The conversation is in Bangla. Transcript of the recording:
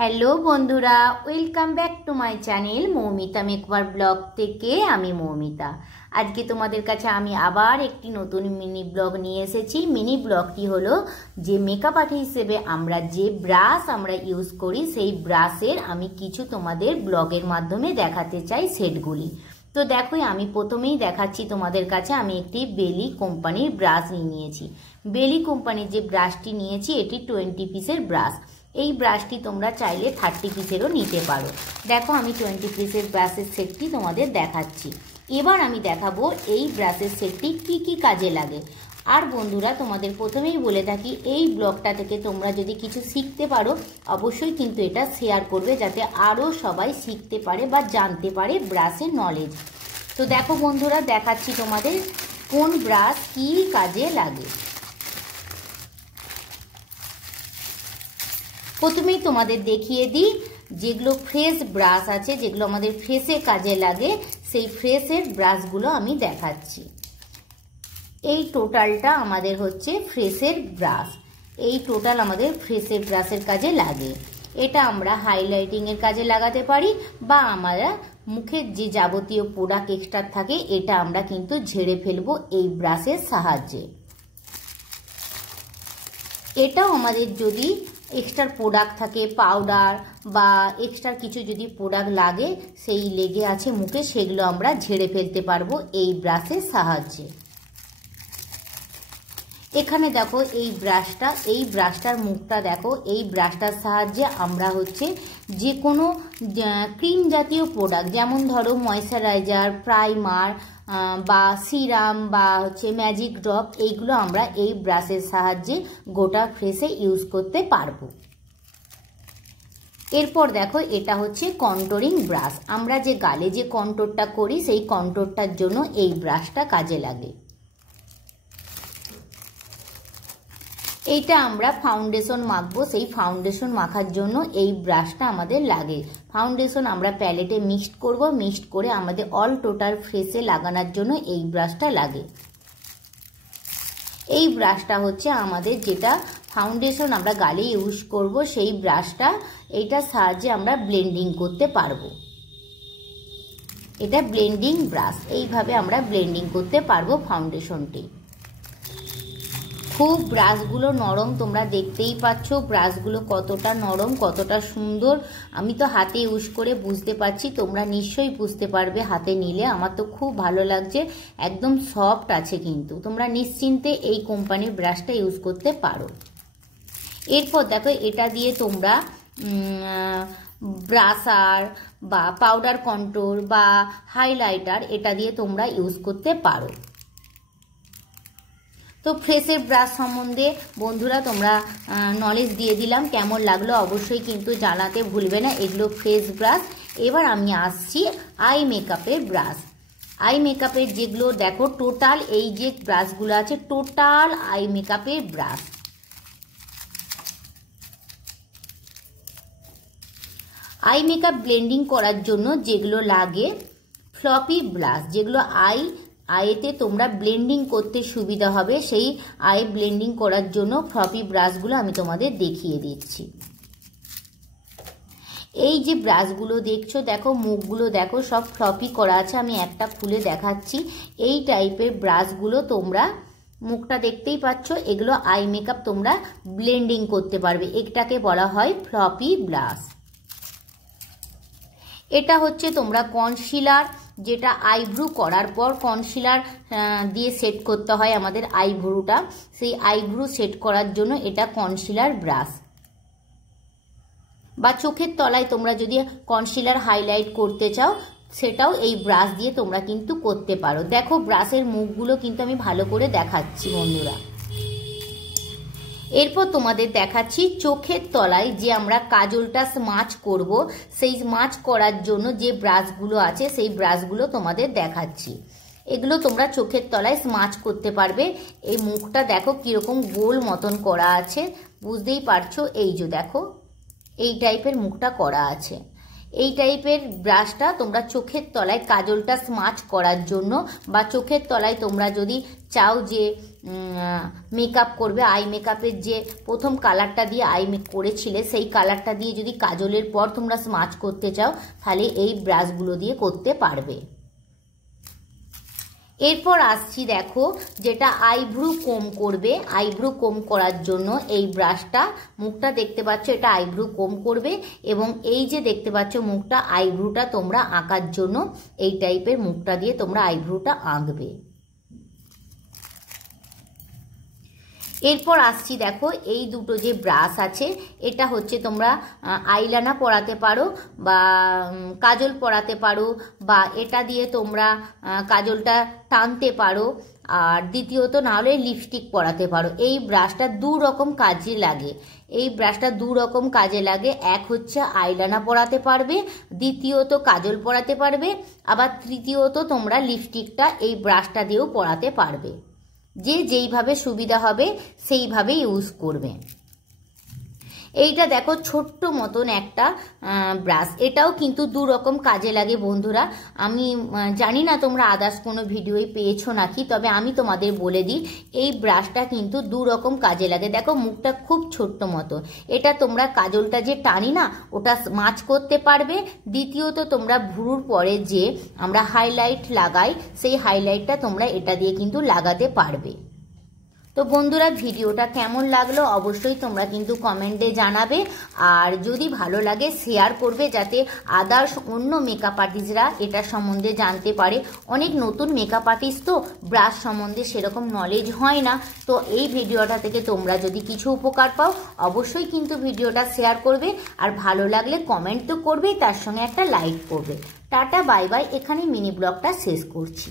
হ্যালো বন্ধুরা, welcome back to my channel Moumita makeover blog থেকে। আমি মৌমিতা। আজকে তোমাদের কাছে আমি আবার একটি নতুন মিনি ব্লগ নিয়ে এসেছি। মিনি ব্লগটি হলো যে মেকআপ আর্টিস্ট হিসেবে আমরা যে ব্রাশ ইউজ করি, সেই ব্রাশের আমি কিছু তোমাদের ব্লগের মাধ্যমে দেখাতে চাই সেটগুলি। তো দেখো, আমি প্রথমেই দেখাচ্ছি তোমাদের কাছে। আমি একটি বেলি কোম্পানির ব্রাশ নিয়েছি। বেলি কোম্পানির যে ব্রাশটি নিয়েছি, এটি 20 পিসের ব্রাশ। এই ব্রাশটি তোমরা চাইলে 30 পিসেরও নিতে পারো। দেখো, আমি 20 পিসের ব্রাশের সেটটি তোমাদের দেখাচ্ছি। এবার আমি দেখাবো এই ব্রাশের সেটটি কি কি কাজে লাগে। আর বন্ধুরা, তোমাদের প্রথমেই বলে থাকি, এই ব্লগটা থেকে তোমরা যদি কিছু শিখতে পারো, অবশ্যই কিন্তু এটা শেয়ার করবে, যাতে আরও সবাই শিখতে পারে বা জানতে পারে ব্রাশের নলেজ। তো দেখো বন্ধুরা, দেখাচ্ছি তোমাদের কোন ব্রাশ কি কাজে লাগে। প্রথমেই তোমাদের দেখিয়ে দিই, যেগুলো ফ্রেশ ব্রাশ আছে, যেগুলো আমাদের ফ্রেশে কাজে লাগে, সেই ফ্রেশের ব্রাশগুলো আমি দেখাচ্ছি। এই টোটালটা আমাদের হচ্ছে ফ্রেশের ব্রাশ। এই টোটাল আমাদের ফ্রেশের ব্রাশের কাজে লাগে। এটা আমরা হাইলাইটিংয়ের কাজে লাগাতে পারি, বা আমরা মুখের যে যাবতীয় প্রোডাক্ট এক্সট্রা থাকে, এটা আমরা কিন্তু ঝেড়ে ফেলবো এই ব্রাশের সাহায্যে। এটাও আমাদের যদি এক্সট্রা প্রোডাক্ট থাকে, পাউডার বা এক্সট্রা কিছু যদি প্রোডাক্ট লাগে, সেই লেগে আছে মুখে, সেগুলো আমরা ঝেড়ে ফেলতে পারবো এই ব্রাশের সাহায্যে। এখানে দেখো এই ব্রাশটার মুখটা দেখো। এই ব্রাশটার সাহায্যে আমরা হচ্ছে যে কোনো ক্রিম জাতীয় প্রোডাক্ট, যেমন ধরো ময়শ্চারাইজার, প্রাইমার বা সিরাম বা হচ্ছে ম্যাজিক ড্রপ, এইগুলো আমরা এই ব্রাশের সাহায্যে গোটা ফেসে ইউজ করতে পারবো। এরপর দেখো, এটা হচ্ছে কন্ট্রোলিং ব্রাশ। আমরা যে গালে যে কন্ট্রোরটা করি, সেই কন্ট্রোরটার জন্য এই ব্রাশটা কাজে লাগে। এইটা আমরা ফাউন্ডেশন মাখবো, সেই ফাউন্ডেশন মাখার জন্য এই ব্রাশটা আমাদের লাগে। ফাউন্ডেশন আমরা প্যালেটে মিক্সড করব, মিক্সড করে আমাদের অল টোটাল ফেসে লাগানোর জন্য এই ব্রাশটা লাগে। এই ব্রাশটা হচ্ছে আমাদের যেটা ফাউন্ডেশন আমরা গালে ইউজ করব, সেই ব্রাশটা, এইটার সাহায্যে আমরা ব্লেন্ডিং করতে পারবো। এটা ব্লেন্ডিং ব্রাশ। এইভাবে আমরা ব্লেন্ডিং করতে পারবো ফাউন্ডেশনটি। খুব ব্রাশগুলো নরম, তোমরা দেখতেই পাচ্ছ ব্রাশগুলো কতটা নরম, কতটা সুন্দর। আমি তো হাতে ইউজ করে বুঝতে পারছি, তোমরা নিশ্চয়ই বুঝতে পারবে হাতে নিলে। আমার তো খুব ভালো লাগছে, একদম সফট আছে। কিন্তু তোমরা নিশ্চিন্তে এই কোম্পানির ব্রাশটা ইউজ করতে পারো। এরপর দেখো, এটা দিয়ে তোমরা ব্রাশার বা পাউডার কন্ট্রোল বা হাইলাইটার, এটা দিয়ে তোমরা ইউজ করতে পারো। তো ফ্রেশের ব্রাশ সম্বন্ধে বন্ধুরা তোমরা নলেজ দিয়ে দিলাম। কেমন লাগলো অবশ্যই কিন্তু জানাতে ভুলবে না। এগুলো ফ্রেশ ব্রাশ। এবার আমি আসছি আই মেকআপের ব্রাশ। আই মেকআপের যেগুলো দেখো, টোটাল এই যে ব্রাশগুলো আছে, টোটাল আই মেকআপের ব্রাশ। আই মেকআপ ব্লেন্ডিং করার জন্য যেগুলো লাগে, ফ্লপি ব্রাশ, যেগুলো আইতে তোমরা ব্লেন্ডিং করতে সুবিধা হবে, সেই আই ব্লেন্ডিং করার জন্য ফ্লপি ব্রাশগুলো আমি তোমাদের দেখিয়ে দিচ্ছি। এই যে ব্রাশগুলো দেখছো, দেখো মুখগুলো দেখো, সব ফ্লপি করা আছে। আমি একটা খুলে দেখাচ্ছি। এই টাইপের ব্রাশগুলো তোমরা, মুখটা দেখতেই পাচ্ছ, এগুলো আই মেকআপ তোমরা ব্লেন্ডিং করতে পারবে। এটাকে বলা হয় ফ্লপি ব্রাশ। এটা হচ্ছে তোমরা কনসিলার, যেটা আইব্রু করার পর কনসিলার দিয়ে সেট করতে হয় আমাদের আইব্রুটা, সেই আইব্রু সেট করার জন্য এটা কনসিলার ব্রাশ। বা চোখের তলায় তোমরা যদি কনসিলার হাইলাইট করতে চাও, সেটাও এই ব্রাশ দিয়ে তোমরা কিন্তু করতে পারো। দেখো ব্রাশের মুখগুলো কিন্তু আমি ভালো করে দেখাচ্ছি বন্ধুরা। এরপর তোমাদের দেখাচ্ছি চোখের তলায় যে আমরা কাজলটা স্মাচ করব, সেই স্মাচ করার জন্য যে ব্রাশগুলো আছে, সেই ব্রাশগুলো তোমাদের দেখাচ্ছি। এগুলো তোমরা চোখের তলায় স্মাচ করতে পারবে। এই মুখটা দেখো কিরকম গোল মতন করা আছে, বুঝতেই পারছো। এই যে দেখো, এই টাইপের মুখটা করা আছে। এই টাইপের ব্রাশটা তোমরা চোখের তলায় কাজলটা স্মাচ করার জন্য, বা চোখের তলায় তোমরা যদি চাও যে মেকআপ করবে, আই মেকআপের যে প্রথম কালারটা দিয়ে আই মেক করেছিলে সেই কালারটা দিয়ে যদি কাজলের পর তোমরা স্মাচ করতে চাও তাহলে এই ব্রাশগুলো দিয়ে করতে পারবে। এরপর আসছি দেখো, যেটা আইব্রু কোম করবে। আইব্রু কোম করার জন্য এই ব্রাশটা, মুখটা দেখতে পাচ্ছ এটা আইব্রু কোম করবে, এবং এই যে দেখতে পাচ্ছ মুখটা, আইব্রুটা তোমরা আঁকার জন্য এই টাইপের মুখটা দিয়ে তোমরা আইব্রুটা আঁকবে। এরপর আসছি দেখো, এই দুটো যে ব্রাশ আছে এটা হচ্ছে তোমরা আইলাইনার পরাতে পারো বা কাজল পরাতে পারো, বা এটা দিয়ে তোমরা কাজলটা টানতে পারো, আর দ্বিতীয়ত না হলে লিপস্টিক পরাতে পারো। এই ব্রাশটা দু রকম কাজে লাগে। এই ব্রাশটা দু রকম কাজে লাগে, এক হচ্ছে আইলাইনার পরাতে পারবে, দ্বিতীয়ত কাজল পরাতে পারবে, আবার তৃতীয়ত তোমরা লিপস্টিকটা এই ব্রাশটা দিয়েও পরাতে পারবে। যে যেইভাবে সুবিধা হবে সেইভাবে ইউজ করবে। এইটা দেখো ছোট্ট মতন একটা ব্রাশ, এটাও কিন্তু দু রকম কাজে লাগে বন্ধুরা। আমি জানি না তোমরা আদার্স কোনো ভিডিওই পেয়েছো নাকি, তবে আমি তোমাদের বলে দিই এই ব্রাশটা কিন্তু দু রকম কাজে লাগে। দেখো মুখটা খুব ছোট্ট মতো, এটা তোমরা কাজলটা যে টানি না ওটা মাছ করতে পারবে, দ্বিতীয়ত তোমরা ভুরুর পরে যে আমরা হাইলাইট লাগাই সেই হাইলাইটটা তোমরা এটা দিয়ে কিন্তু লাগাতে পারবে। তো বন্ধুরা ভিডিওটা কেমন লাগলো অবশ্যই তোমরা কিন্তু কমেন্টে জানাবে, আর যদি ভালো লাগে শেয়ার করবে যাতে আদার্স অন্য মেকআপ আর্টিস্টরা এটা সম্বন্ধে জানতে পারে। অনেক নতুন মেকআপ আর্টিস্ট তো ব্রাশ সম্বন্ধে সেরকম নলেজ হয় না, তো এই ভিডিওটা থেকে তোমরা যদি কিছু উপকার পাও অবশ্যই কিন্তু ভিডিওটা শেয়ার করবে, আর ভালো লাগলে কমেন্ট তো করবেই, তার সঙ্গে একটা লাইক করবে। টাটা বাই বাই, এখানে মিনি ব্লগটা শেষ করছি।